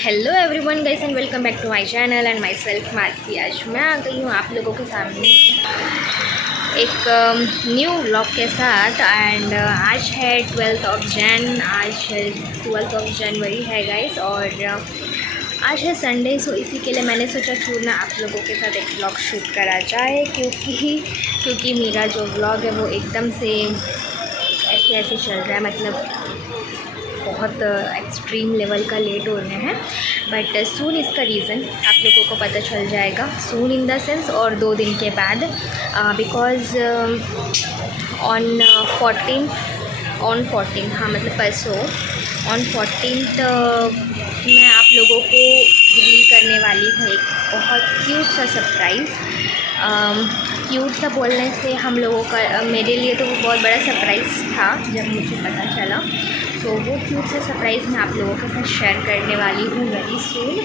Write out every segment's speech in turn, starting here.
Hello everyone guys and welcome back to my channel and myself मार्की। आज मैं आ गई हूँ आप लोगों के सामने एक न्यू व्लॉग के साथ। एंड आज है 12th ऑफ जैन, आज 12th ऑफ जनवरी है गाइस, और आज है संडे। सो इसी के लिए मैंने सोचा क्यों ना आप लोगों के साथ एक व्लॉग शूट करा जाए, क्योंकि मेरा जो व्लॉग है वो एकदम से ऐसे चल रहा है, मतलब बहुत एक्सट्रीम लेवल का लेट हो रहे हैं। बट सून इसका रीज़न आप लोगों को पता चल जाएगा, सून इन द सेंस और 2 दिन के बाद, बिकॉज़ ऑन 14 हाँ मतलब परसों ऑन 14th मैं आप लोगों को रिवील करने वाली हूँ एक बहुत क्यूट सा सरप्राइज़। क्यूट सा बोलने से हम लोगों का, मेरे लिए तो वो बहुत बड़ा सरप्राइज़ था जब मुझे पता चला। सो वो क्यूट सा सरप्राइज़ मैं आप लोगों के साथ शेयर करने वाली हूँ वेरी सून।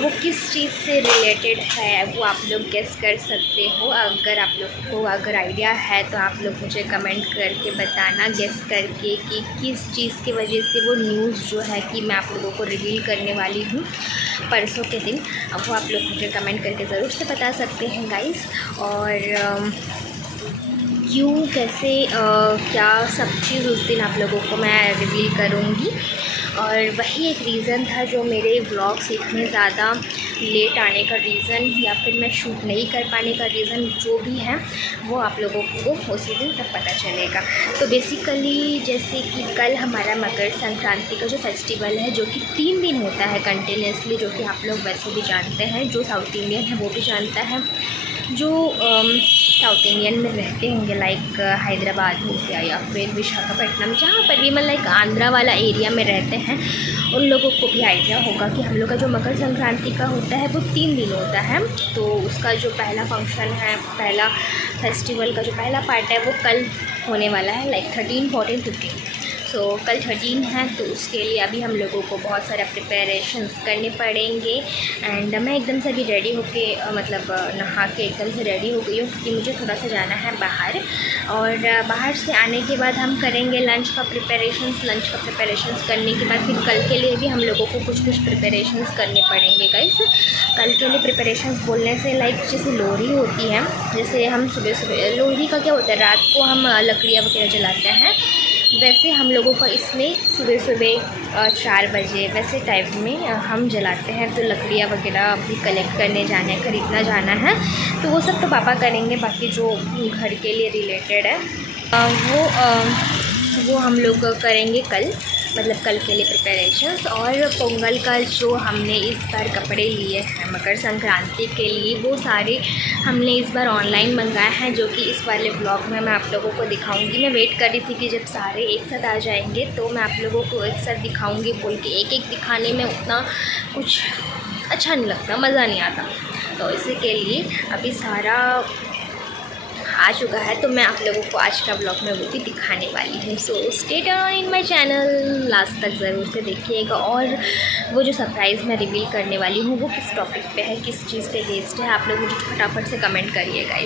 वो किस चीज़ से रिलेटेड है वो आप लोग गेस कर सकते हो। अगर आप लोग को अगर आइडिया है तो आप लोग मुझे कमेंट करके बताना, गेस करके कि किस चीज़ की वजह से वो न्यूज़ जो है कि मैं आप लोगों को रिवील करने वाली हूँ परसों के दिन, वो आप लोग मुझे कमेंट करके ज़रूर से बता सकते हैं गाइस। और क्यों कैसे क्या सब चीज़ उस दिन आप लोगों को मैं रिवील करूँगी। और वही एक रीज़न था जो मेरे व्लॉग्स इतने ज़्यादा लेट आने का रीज़न, या फिर मैं शूट नहीं कर पाने का रीज़न जो भी है वो आप लोगों को उसी दिन तक पता चलेगा। तो बेसिकली जैसे कि कल हमारा मकर संक्रांति का जो फेस्टिवल है, जो कि 3 दिन होता है कंटिन्यूसली, जो कि आप लोग वैसे भी जानते हैं, जो साउथ इंडियन है वो भी जानता है, जो साउथ इंडियन में रहते होंगे लाइक हैदराबाद हो गया या फिर विशाखापट्टनम, जहाँ पर भी मतलब लाइक आंध्रा वाला एरिया में रहते हैं, उन लोगों को भी आइडिया होगा कि हम लोग का जो मकर संक्रांति का होता है वो 3 दिन होता है। तो उसका जो पहला फंक्शन है, पहला फेस्टिवल का जो पहला पार्ट है वो कल होने वाला है, लाइक 13, 14, 15। सो कल 13 है, तो उसके लिए अभी हम लोगों को बहुत सारे प्रिपरेशंस करने पड़ेंगे। एंड मैं एकदम से अभी रेडी होके मतलब नहा के एकदम से रेडी हो गई हूँ, क्योंकि मुझे थोड़ा सा जाना है बाहर। और बाहर से आने के बाद हम करेंगे लंच का प्रिपरेशंस करने के बाद फिर कल के लिए भी हम लोगों को कुछ प्रिपरेशंस करने पड़ेंगे गाइस। कल के लिए प्रिपरेशंस बोलने से लाइक जैसे लोहड़ी होती है, जैसे हम सुबह लोहड़ी का क्या होता है, रात को हम लकड़ियाँ वगैरह जलाते हैं, वैसे हम लोगों का इसमें सुबह 4 बजे वैसे टाइप में हम जलाते हैं। तो लकड़ियाँ वगैरह भी कलेक्ट करने जाना है, ख़रीदना जाना है, तो वो सब तो पापा करेंगे। बाकी जो घर के लिए रिलेटेड है वो हम लोग करेंगे कल, मतलब कल के लिए प्रिपरेशंस। और पोंगल का जो हमने इस बार कपड़े लिए हैं मकर संक्रांति के लिए, वो सारे हमने इस बार ऑनलाइन मंगाए हैं, जो कि इस वाले ब्लॉग में मैं आप लोगों को दिखाऊंगी। मैं वेट कर रही थी कि जब सारे एक साथ आ जाएंगे तो मैं आप लोगों को एक साथ दिखाऊंगी बोल के, एक दिखाने में उतना कुछ अच्छा नहीं लगता, मज़ा नहीं आता। तो इसी के लिए अभी सारा आ चुका है, तो मैं आप लोगों को आज का ब्लॉग में वो भी दिखाने वाली हूँ। So stay tuned in my channel, last तक ज़रूर से देखिएगा। और वो जो सरप्राइज़ मैं रिवील करने वाली हूँ वो किस टॉपिक पे है, किस चीज़ पे बेस्ड है, आप लोग मुझे फटाफट से कमेंट करिएगा।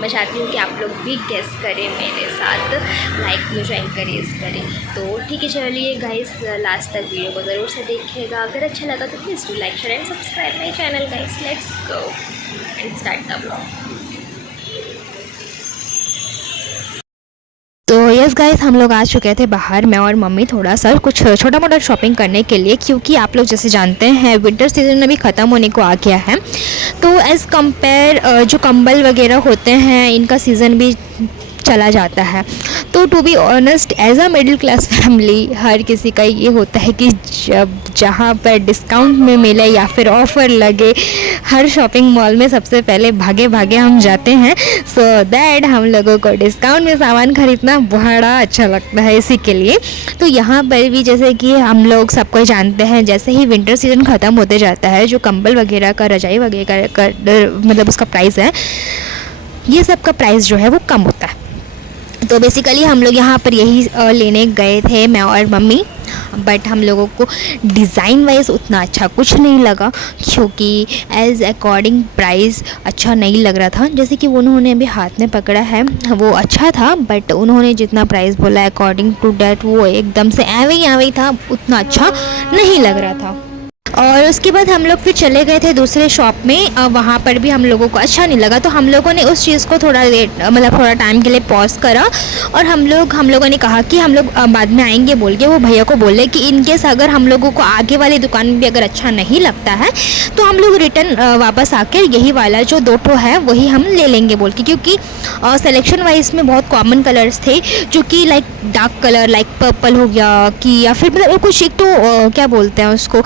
मैं चाहती हूँ कि आप लोग भी गेस करें मेरे साथ, लाइक मुझे एनकरेज करें। तो ठीक है, चलिए गाइस लास्ट तक वीडियो को ज़रूर से देखिएगा। अगर अच्छा लगा तो please do like share and subscribe my channel guys. Let's go and start the blog. तो यस गाइस, हम लोग आ चुके थे बाहर, मैं और मम्मी थोड़ा सा कुछ छोटा मोटा शॉपिंग करने के लिए, क्योंकि आप लोग जैसे जानते हैं विंटर सीज़न अभी ख़त्म होने को आ गया है। तो एज़ कंपेयर जो कंबल वगैरह होते हैं इनका सीज़न भी चला जाता है। तो to be honest, as a middle class family हर किसी का ये होता है कि जब जहाँ पर डिस्काउंट में मिले या फिर ऑफ़र लगे, हर शॉपिंग मॉल में सबसे पहले भागे भागे हम जाते हैं। सो दैट हम लोगों को डिस्काउंट में सामान खरीदना बड़ा अच्छा लगता है। इसी के लिए तो यहाँ पर भी जैसे कि हम लोग सबको जानते हैं, जैसे ही विंटर सीज़न ख़त्म होते जाता है, जो कंबल वगैरह का, रजाई वगैरह का मतलब उसका प्राइस है, ये सब का प्राइस जो है वो कम होता है। तो बेसिकली हम लोग यहाँ पर यही लेने गए थे, मैं और मम्मी। बट हम लोगों को डिज़ाइन वाइज उतना अच्छा कुछ नहीं लगा, क्योंकि एज़ अकॉर्डिंग प्राइस अच्छा नहीं लग रहा था। जैसे कि उन्होंने अभी हाथ में पकड़ा है वो अच्छा था, बट उन्होंने जितना प्राइस बोला अकॉर्डिंग टू डैट वो एकदम से एवे ही था, उतना अच्छा नहीं लग रहा था। और उसके बाद हम लोग फिर चले गए थे दूसरे शॉप में। वहाँ पर भी हम लोगों को अच्छा नहीं लगा, तो हम लोगों ने उस चीज़ को थोड़ा लेट मतलब थोड़ा टाइम के लिए पॉज करा। और हम लोगों ने कहा कि हम लोग बाद में आएंगे बोल के वो भैया को बोले कि इनकेस अगर हम लोगों को आगे वाली दुकान में भी अगर अच्छा नहीं लगता है तो हम लोग रिटर्न वापस आकर यही वाला जो 2 ठो है वही हम ले लेंगे बोल के, क्योंकि सिलेक्शन वाइज में बहुत कॉमन कलर्स थे जो कि like dark colour like purple हो गया कि या फिर मतलब कुछ एक तो क्या बोलते हैं उसको,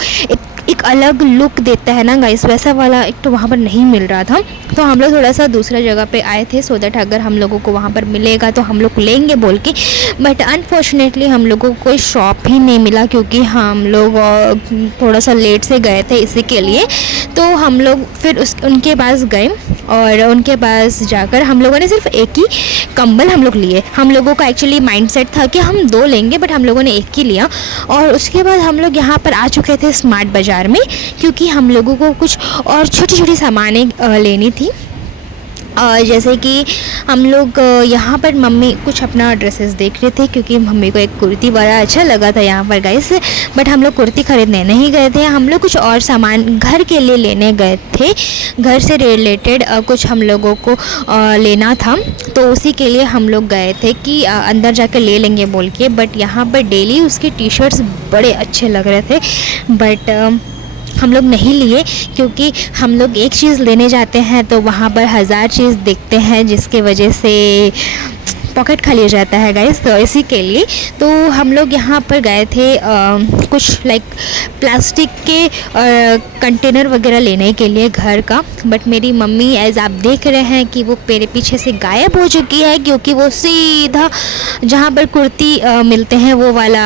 एक अलग लुक देता है ना गाइस, वैसा वाला एक तो वहाँ पर नहीं मिल रहा था। तो हम लोग थोड़ा सा दूसरा जगह पे आए थे सो दैट अगर हम लोगों को वहाँ पर मिलेगा तो हम लोग लेंगे बोल के। बट अनफॉर्चुनेटली हम लोगों को कोई शॉप ही नहीं मिला, क्योंकि हम लोग थोड़ा सा लेट से गए थे इसी के लिए। तो हम लोग फिर उनके पास गए और उनके पास जाकर हम लोगों ने सिर्फ एक ही कंबल हम लोग लिए। हम लोगों का एक्चुअली माइंडसेट था कि हम 2 लेंगे, बट हम लोगों ने एक ही लिया। और उसके बाद हम लोग यहाँ पर आ चुके थे स्मार्ट बाज़ार में, क्योंकि हम लोगों को कुछ और छोटी छोटी सामानें लेनी थी। जैसे कि हम लोग यहाँ पर मम्मी कुछ अपना ड्रेसेस देख रहे थे, क्योंकि मम्मी को एक कुर्ती बड़ा अच्छा लगा था यहाँ पर गाइस। बट हम लोग कुर्ती ख़रीदने नहीं गए थे, हम लोग कुछ और सामान घर के लिए लेने गए थे। घर से रिलेटेड कुछ हम लोगों को लेना था, तो उसी के लिए हम लोग गए थे कि अंदर जाकर ले लेंगे बोल के। बट यहाँ पर डेली उसके टी शर्ट्स बड़े अच्छे लग रहे थे, बट हम लोग नहीं लिए, क्योंकि हम लोग एक चीज़ लेने जाते हैं तो वहाँ पर 1000 चीज़ देखते हैं, जिसके वजह से पॉकेट खाली हो जाता है गाइस। तो इसी के लिए तो हम लोग यहाँ पर गए थे कुछ लाइक प्लास्टिक के कंटेनर वगैरह लेने के लिए घर का। बट मेरी मम्मी एज आप देख रहे हैं कि वो मेरे पीछे से गायब हो चुकी है, क्योंकि वो सीधा जहाँ पर कुर्ती मिलते हैं वो वाला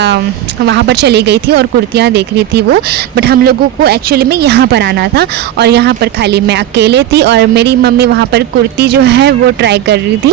वहाँ पर चली गई थी और कुर्तियाँ देख रही थी वो। बट हम लोगों को एक्चुअली में यहाँ पर आना था और यहाँ पर खाली मैं अकेले थी और मेरी मम्मी वहाँ पर कुर्ती जो है वो ट्राई कर रही थी।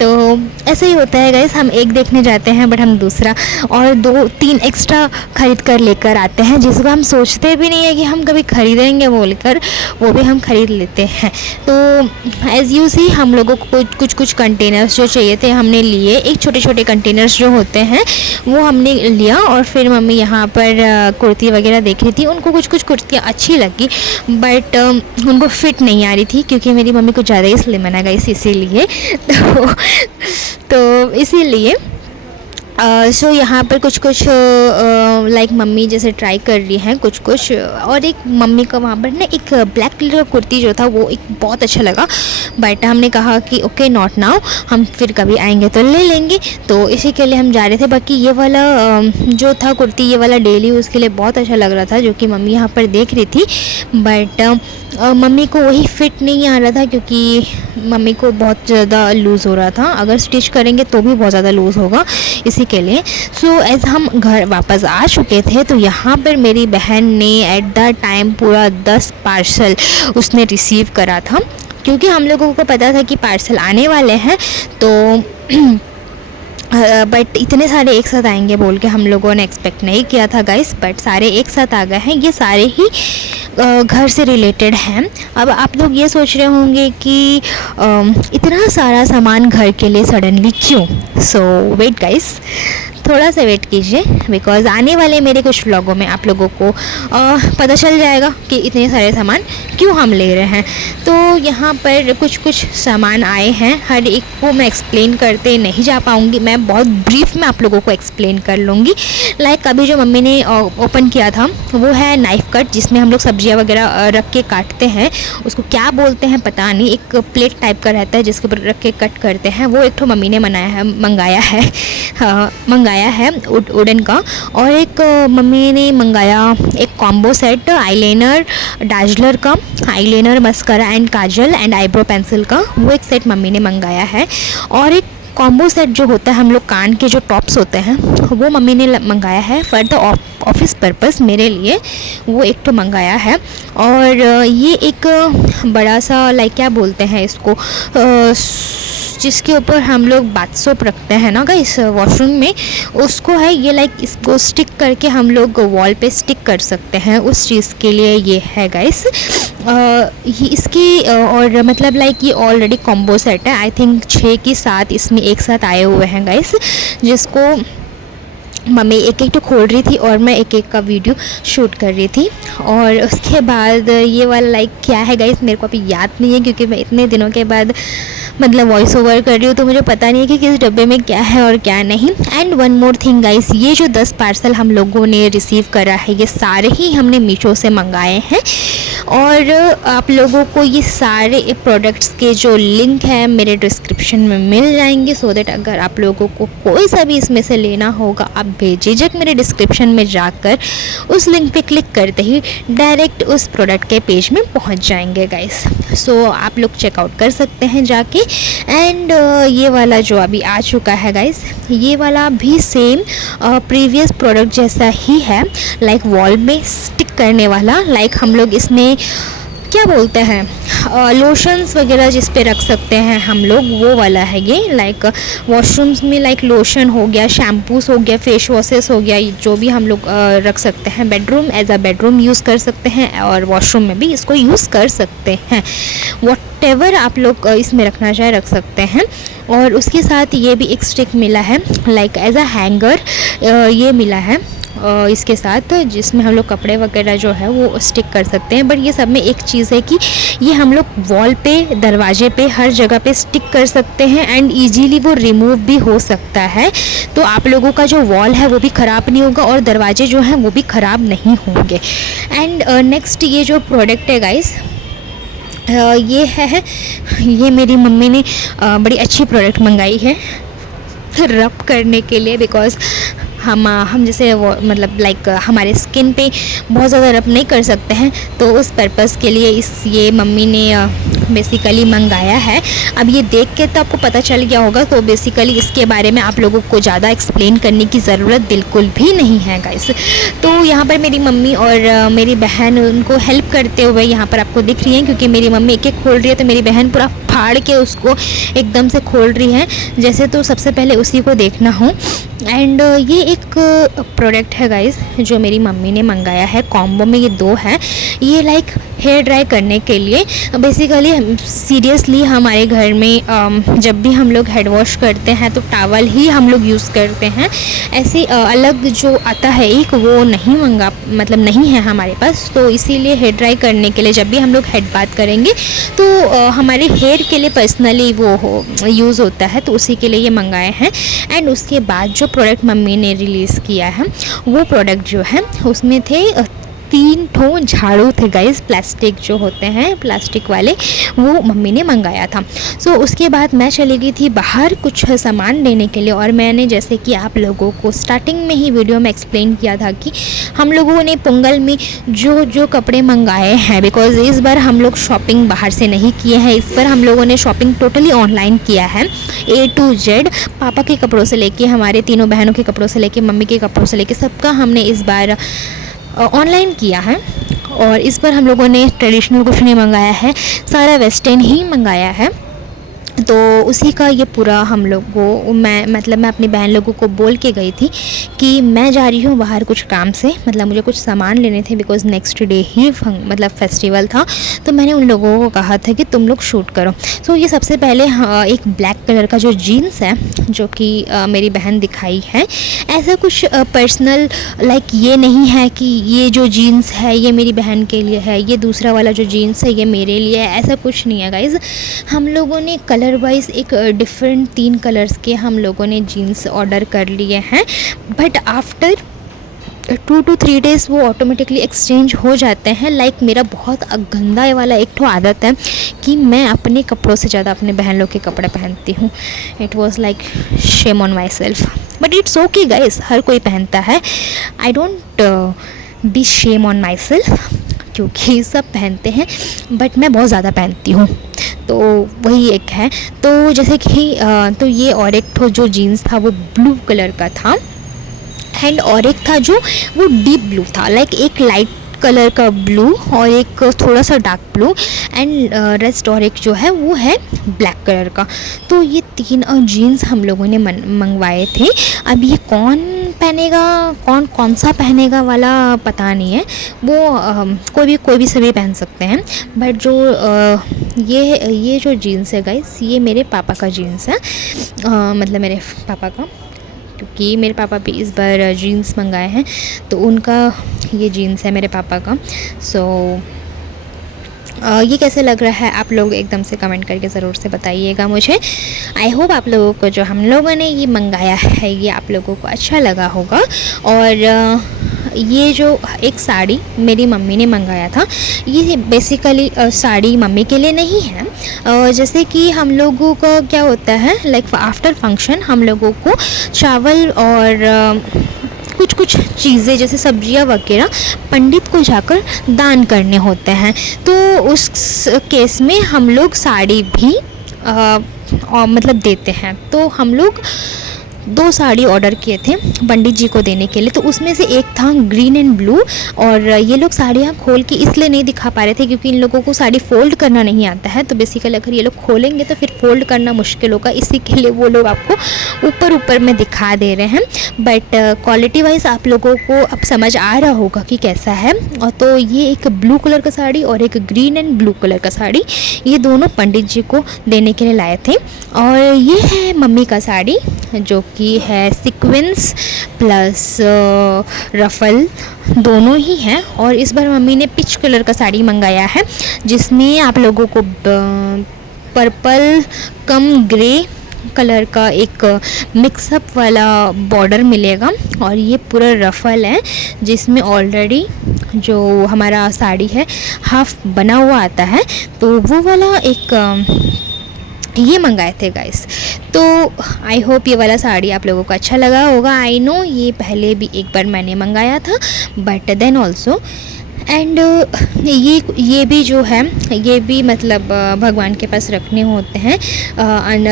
तो ऐसे ही होता है गाइस, हम एक देखने जाते हैं बट हम दूसरा और 2-3 एक्स्ट्रा खरीद कर लेकर आते हैं, जिसको हम सोचते भी नहीं है कि हम कभी खरीदेंगे बोलकर, वो भी हम खरीद लेते हैं। तो एज़ यू सी हम लोगों को कुछ कंटेनर्स जो चाहिए थे हमने लिए। एक छोटे छोटे कंटेनर्स जो होते हैं वो हमने लिया। और फिर मम्मी यहाँ पर कुर्ती वगैरह देख रही थी, उनको कुछ कुर्तियाँ अच्छी लगी बट उनको फिट नहीं आ रही थी, क्योंकि मेरी मम्मी कुछ ज़्यादा ही स्लिम है ना गाइस, इसीलिए तो इसीलिए सो यहाँ पर कुछ लाइक मम्मी जैसे ट्राई कर रही हैं कुछ। और एक मम्मी का वहाँ पर ना एक ब्लैक कलर का कुर्ती जो था वो एक बहुत अच्छा लगा, बट हमने कहा कि ओके नॉट नाउ, हम फिर कभी आएंगे तो ले लेंगे। तो इसी के लिए हम जा रहे थे। बाकी ये वाला जो था कुर्ती, ये वाला डेली यूज़ के लिए बहुत अच्छा लग रहा था, जो कि मम्मी यहाँ पर देख रही थी। बट मम्मी को वही फिट नहीं आ रहा था, क्योंकि मम्मी को बहुत ज़्यादा लूज़ हो रहा था। अगर स्टिच करेंगे तो भी बहुत ज़्यादा लूज़ होगा, इसी के लिए। सो एज हम घर वापस आ चुके थे तो यहाँ पर मेरी बहन ने एट द टाइम पूरा 10 पार्सल उसने रिसीव करा था, क्योंकि हम लोगों को पता था कि पार्सल आने वाले हैं। तो बट इतने सारे एक साथ आएंगे बोल के हम लोगों ने एक्सपेक्ट नहीं किया था गाइस, बट सारे एक साथ आ गए हैं। ये सारे ही घर से रिलेटेड हैं। अब आप लोग ये सोच रहे होंगे कि इतना सारा सामान घर के लिए सडनली क्यों। सो वेट गाइस, थोड़ा सा वेट कीजिए, बिकॉज़ आने वाले मेरे कुछ व्लॉगों में आप लोगों को पता चल जाएगा कि इतने सारे सामान क्यों हम ले रहे हैं। तो यहाँ पर कुछ सामान आए हैं, हर एक को मैं एक्सप्लेन करते नहीं जा पाऊँगी, मैं बहुत ब्रीफ में आप लोगों को एक्सप्लेन कर लूँगी। लाइक अभी जो मम्मी ने ओपन किया था वो है नाइफ़ कट, जिसमें हम लोग सब्जियाँ वगैरह रख के काटते हैं। उसको क्या बोलते हैं पता नहीं, एक प्लेट टाइप का रहता है जिसके ऊपर रख के कट करते हैं। वो एक तो मम्मी ने मंगाया है वुडन का। और एक मम्मी ने मंगाया एक कॉम्बो सेट आईलाइनर डार्जलर का, eyeliner mascara and Kajal and eyebrow pencil का, वो एक सेट मम्मी ने मंगाया है। और एक कॉम्बो सेट जो होता है हम लोग कान के जो टॉप्स होते हैं वो मम्मी ने मंगाया है फॉर द ऑफिस पर्पस, मेरे लिए वो एक तो मंगाया है। और ये एक बड़ा सा लाइक क्या बोलते हैं इसको, जिसके ऊपर हम लोग बाथ सोप रखते हैं ना गाइस वॉशरूम में, उसको है ये लाइक इसको स्टिक करके हम लोग वॉल पे स्टिक कर सकते हैं, उस चीज़ के लिए ये है गाइस। इसकी और मतलब लाइक ये ऑलरेडी कॉम्बो सेट है, आई थिंक 6 की 7 इसमें एक साथ आए हुए हैं गाइस, जिसको मम्मी एक एक तो खोल रही थी और मैं एक एक का वीडियो शूट कर रही थी। और उसके बाद ये वाला लाइक क्या है गाइस, मेरे को अभी याद नहीं है, क्योंकि मैं इतने दिनों के बाद मतलब वॉइस ओवर कर रही हूँ, तो मुझे पता नहीं है कि किस डब्बे में क्या है और क्या नहीं। And one more thing guys, ये जो 10 पार्सल हम लोगों ने रिसीव करा है, ये सारे ही हमने मीशो से मंगाए हैं। और आप लोगों को ये सारे प्रोडक्ट्स के जो लिंक है मेरे डिस्क्रिप्शन में मिल जाएंगे, सो दैट अगर आप लोगों को कोई सा भी इसमें से लेना होगा, आप बेझिझक मेरे डिस्क्रिप्शन में जाकर उस लिंक पे क्लिक करते ही डायरेक्ट उस प्रोडक्ट के पेज में पहुंच जाएंगे गाइस। सो आप लोग चेकआउट कर सकते हैं जाके। एंड ये वाला जो अभी आ चुका है गाइस, ये वाला भी सेम प्रीवियस प्रोडक्ट जैसा ही है, लाइक वॉल में स्टिक करने वाला, लाइक हम लोग इसमें क्या बोलते हैं लोशंस वगैरह जिस पे रख सकते हैं हम लोग, वो वाला है ये। लाइक वॉशरूम्स में लाइक लोशन हो गया, शैम्पूस हो गया, फेस वॉशेस हो गया, जो भी हम लोग रख सकते हैं। Bedroom as a bedroom use कर सकते हैं और वॉशरूम में भी इसको यूज़ कर सकते हैं। व्हाटएवर आप लोग इसमें रखना चाहे रख सकते हैं। और उसके साथ ये भी एक स्टिक मिला है, लाइक एज अ हैंगर ये मिला है इसके साथ, जिसमें हम लोग कपड़े वगैरह जो है वो स्टिक कर सकते हैं। बट ये सब में एक चीज़ है कि ये हम लोग वॉल पे, दरवाजे पे, हर जगह पे स्टिक कर सकते हैं एंड इजीली वो रिमूव भी हो सकता है। तो आप लोगों का जो वॉल है वो भी ख़राब नहीं होगा और दरवाजे जो हैं वो भी ख़राब नहीं होंगे। एंड नेक्स्ट ये जो प्रोडक्ट है गाइस, ये है, ये मेरी मम्मी ने बड़ी अच्छी प्रोडक्ट मंगाई है रब करने के लिए, बिकॉज़ हम जैसे वो मतलब लाइक हमारे स्किन पे बहुत ज़्यादा रब नहीं कर सकते हैं, तो उस पर्पज़ के लिए ये मम्मी ने बेसिकली मंगाया है। अब ये देख के तो आपको पता चल गया होगा, तो बेसिकली इसके बारे में आप लोगों को ज़्यादा एक्सप्लेन करने की ज़रूरत बिल्कुल भी नहीं है गाइस। तो यहाँ पर मेरी मम्मी और मेरी बहन उनको हेल्प करते हुए यहाँ पर आपको दिख रही हैं, क्योंकि मेरी मम्मी एक एक खोल रही है तो मेरी बहन पूरा फाड़ के उसको एकदम से खोल रही है जैसे, तो सबसे पहले उसी को देखना हो। एंड ये एक प्रोडक्ट है गाइस जो मेरी मम्मी ने मंगाया है, कॉम्बो में ये 2 है। ये लाइक हेयर ड्राई करने के लिए, बेसिकली सीरियसली हमारे घर में जब भी हम लोग हेड वॉश करते हैं तो टॉवल ही हम लोग यूज़ करते हैं। ऐसे अलग जो आता है एक, वो नहीं है हमारे पास। तो इसीलिए हेयर ड्राई करने के लिए जब भी हम लोग हेड बाथ करेंगे तो हमारे हेयर के लिए पर्सनली वो यूज़ होता है, तो उसी के लिए ये मंगाए हैं। एंड उसके बाद जो प्रोडक्ट मम्मी ने रिलीज़ किया है, वो प्रोडक्ट जो है उसमें थे 3 ठो झाड़ू थे गाइस, प्लास्टिक जो होते हैं प्लास्टिक वाले, वो मम्मी ने मंगाया था। सो उसके बाद मैं चली गई थी बाहर कुछ सामान लेने के लिए। और मैंने जैसे कि आप लोगों को स्टार्टिंग में ही वीडियो में एक्सप्लेन किया था कि हम लोगों ने पोंगल में जो कपड़े मंगाए हैं, बिकॉज़ इस बार हम लोग शॉपिंग बाहर से नहीं किए हैं, इस बार हम लोगों ने शॉपिंग टोटली ऑनलाइन किया है, A to Z। पापा के कपड़ों से लेके, हमारे तीनों बहनों के कपड़ों से लेके, मम्मी के कपड़ों से लेके, सबका हमने इस बार ऑनलाइन किया है। और इस पर हम लोगों ने ट्रेडिशनल कुछ नहीं मंगाया है, सारा वेस्टर्न ही मंगाया है। तो उसी का ये पूरा हम लोग को मैं अपनी बहन लोगों को बोल के गई थी कि मैं जा रही हूँ बाहर कुछ काम से, मतलब मुझे कुछ सामान लेने थे, because next day he festival था। तो मैंने उन लोगों को कहा था कि तुम लोग शूट करो। तो ये सबसे पहले एक ब्लैक कलर का जो जीन्स है, जो कि मेरी बहन दिखाई है, ऐसा कुछ पर्सनल लाइक ये नहीं है कि ये जो जीन्स है ये मेरी बहन के लिए है, ये दूसरा वाला जो जीन्स है ये मेरे लिए है, ऐसा कुछ नहीं है गाइज़। हम लोगों ने कलर वाइज एक डिफरेंट 3 कलर्स के हम लोगों ने जीन्स ऑर्डर कर लिए हैं, बट आफ्टर 2 to 3 डेज़ वो ऑटोमेटिकली एक्सचेंज हो जाते हैं। लाइक मेरा बहुत गंदा वाला एक तो आदत है कि मैं अपने कपड़ों से ज़्यादा अपने बहन लोग के कपड़े पहनती हूँ। It was like shame on myself, but it's okay guys, हर कोई पहनता है। I don't be shame on myself, क्योंकि सब पहनते हैं, बट मैं बहुत ज़्यादा पहनती हूँ। तो वही एक है। तो जैसे कि तो ये और एक तो जो जीन्स था वो ब्लू कलर का था, एंड और एक था जो वो डीप ब्लू था, लाइक एक लाइट कलर का ब्लू और एक थोड़ा सा डार्क ब्लू, एंड रेस्ट और एक जो है वो है ब्लैक कलर का। तो ये 3 जीन्स हम लोगों ने मंगवाए थे। अब ये कौन पहनेगा, कौन सा पहनेगा वाला पता नहीं है, वो कोई भी सभी पहन सकते हैं। बट जो ये जो जीन्स है गाइस, ये मेरे पापा का जीन्स है, मतलब मेरे पापा का। क्योंकि मेरे पापा भी इस बार जीन्स मंगाए हैं, तो उनका ये जीन्स है मेरे पापा का। सो ये कैसे लग रहा है आप लोग एकदम से कमेंट करके ज़रूर से बताइएगा मुझे। आई होप आप लोगों को जो हम लोगों ने ये मंगाया है ये आप लोगों को अच्छा लगा होगा। और ये जो एक साड़ी मेरी मम्मी ने मंगाया था, ये बेसिकली साड़ी मम्मी के लिए नहीं है। जैसे कि हम लोगों का क्या होता है, लाइक आफ्टर फंक्शन हम लोगों को चावल और कुछ कुछ चीज़ें जैसे सब्जियां वगैरह पंडित को जाकर दान करने होते हैं। तो उस केस में हम लोग साड़ी भी मतलब देते हैं। तो हम लोग 2 साड़ी ऑर्डर किए थे पंडित जी को देने के लिए। तो उसमें से एक था ग्रीन एंड ब्लू, और ये लोग साड़ियाँ खोल के इसलिए नहीं दिखा पा रहे थे क्योंकि इन लोगों को साड़ी फोल्ड करना नहीं आता है। तो बेसिकली अगर ये लोग खोलेंगे तो फिर फोल्ड करना मुश्किल होगा, इसी के लिए वो लोग आपको ऊपर ऊपर में दिखा दे रहे हैं। बट क्वालिटी वाइज आप लोगों को अब समझ आ रहा होगा कि कैसा है। और तो ये एक ब्लू कलर का साड़ी और एक ग्रीन एंड ब्लू कलर का साड़ी, ये दोनों पंडित जी को देने के लिए लाए थे। और ये है मम्मी का साड़ी जो कि है सीक्वेंस प्लस रफल दोनों ही हैं। और इस बार मम्मी ने पिच कलर का साड़ी मंगाया है जिसमें आप लोगों को पर्पल कम ग्रे कलर का एक मिक्सअप वाला बॉर्डर मिलेगा। और ये पूरा रफल है जिसमें ऑलरेडी जो हमारा साड़ी है हाफ बना हुआ आता है, तो वो वाला एक ये मंगाए थे गाइस। तो आई होप ये वाला साड़ी आप लोगों को अच्छा लगा होगा। आई नो ये पहले भी एक बार मैंने मंगाया था, बट देन ऑल्सो एंड ये भी जो है ये भी मतलब भगवान के पास रखने होते हैं,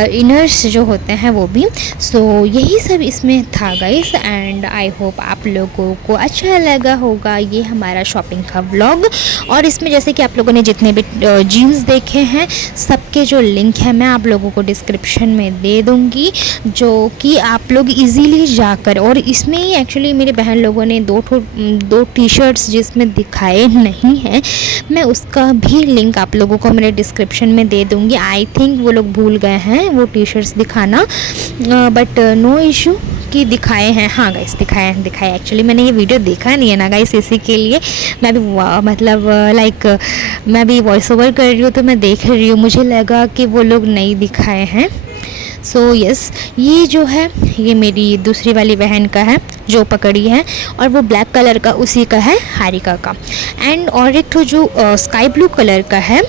इनर्स जो होते हैं वो भी। सो यही सब इसमें था गाइस, एंड आई होप आप लोगों को अच्छा लगा होगा ये हमारा शॉपिंग का व्लॉग। और इसमें जैसे कि आप लोगों ने जितने भी जीन्स देखे हैं सबके जो लिंक है मैं आप लोगों को डिस्क्रिप्शन में दे दूँगी, जो कि आप लोग इजीली जाकर, और इसमें ही एक्चुअली मेरे बहन लोगों ने 2 टी-शर्ट्स जिसमें दिखाए नहीं है, मैं उसका भी लिंक आप लोगों को मेरे डिस्क्रिप्शन में दे दूँगी। आई थिंक वो लोग भूल गए हैं वो टी-शर्ट्स दिखाना, बट नो इशू कि दिखाए हैं। हाँ गाइस दिखाए एक्चुअली मैंने ये वीडियो देखा नहीं है ना गाइस, इसी के लिए मैं भी मतलब लाइक मैं भी वॉइस ओवर कर रही हूँ तो मैं देख रही हूँ, मुझे लगा कि वो लोग नहीं दिखाए हैं। सो यस ये जो है ये मेरी दूसरी वाली बहन का है जो पकड़ी है, और वो ब्लैक कलर का उसी का है हारिका का। एंड और एक तो जो स्काई ब्लू कलर का है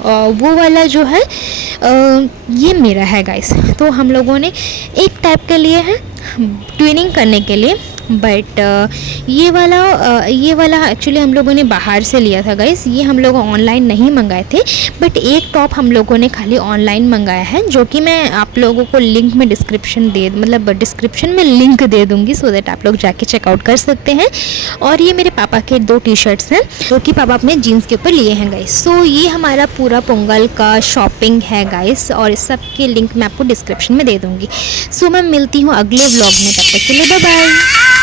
वो वाला जो है ये मेरा है गाइस। तो हम लोगों ने एक टाइप के लिए है ट्विनिंग करने के लिए, बट ये वाला एक्चुअली हम लोगों ने बाहर से लिया था गाइस। ये हम लोग ऑनलाइन नहीं मंगाए थे, बट एक टॉप हम लोगों ने खाली ऑनलाइन मंगाया है, जो कि मैं आप लोगों को लिंक में डिस्क्रिप्शन में लिंक दे दूँगी, सो दैट आप लोग जाके चेकआउट कर सकते हैं। और ये मेरे पापा के 2 टी-शर्ट्स हैं जो कि पापा अपने जीन्स के ऊपर लिए हैं गाइस। सो ये हमारा पूरा पोंगल का शॉपिंग है गाइस, और इस सब के लिंक मैं आपको डिस्क्रिप्शन में दे दूँगी। सो मैं मिलती हूँ अगले व्लॉग में, तब तक के लिए बाय बाय।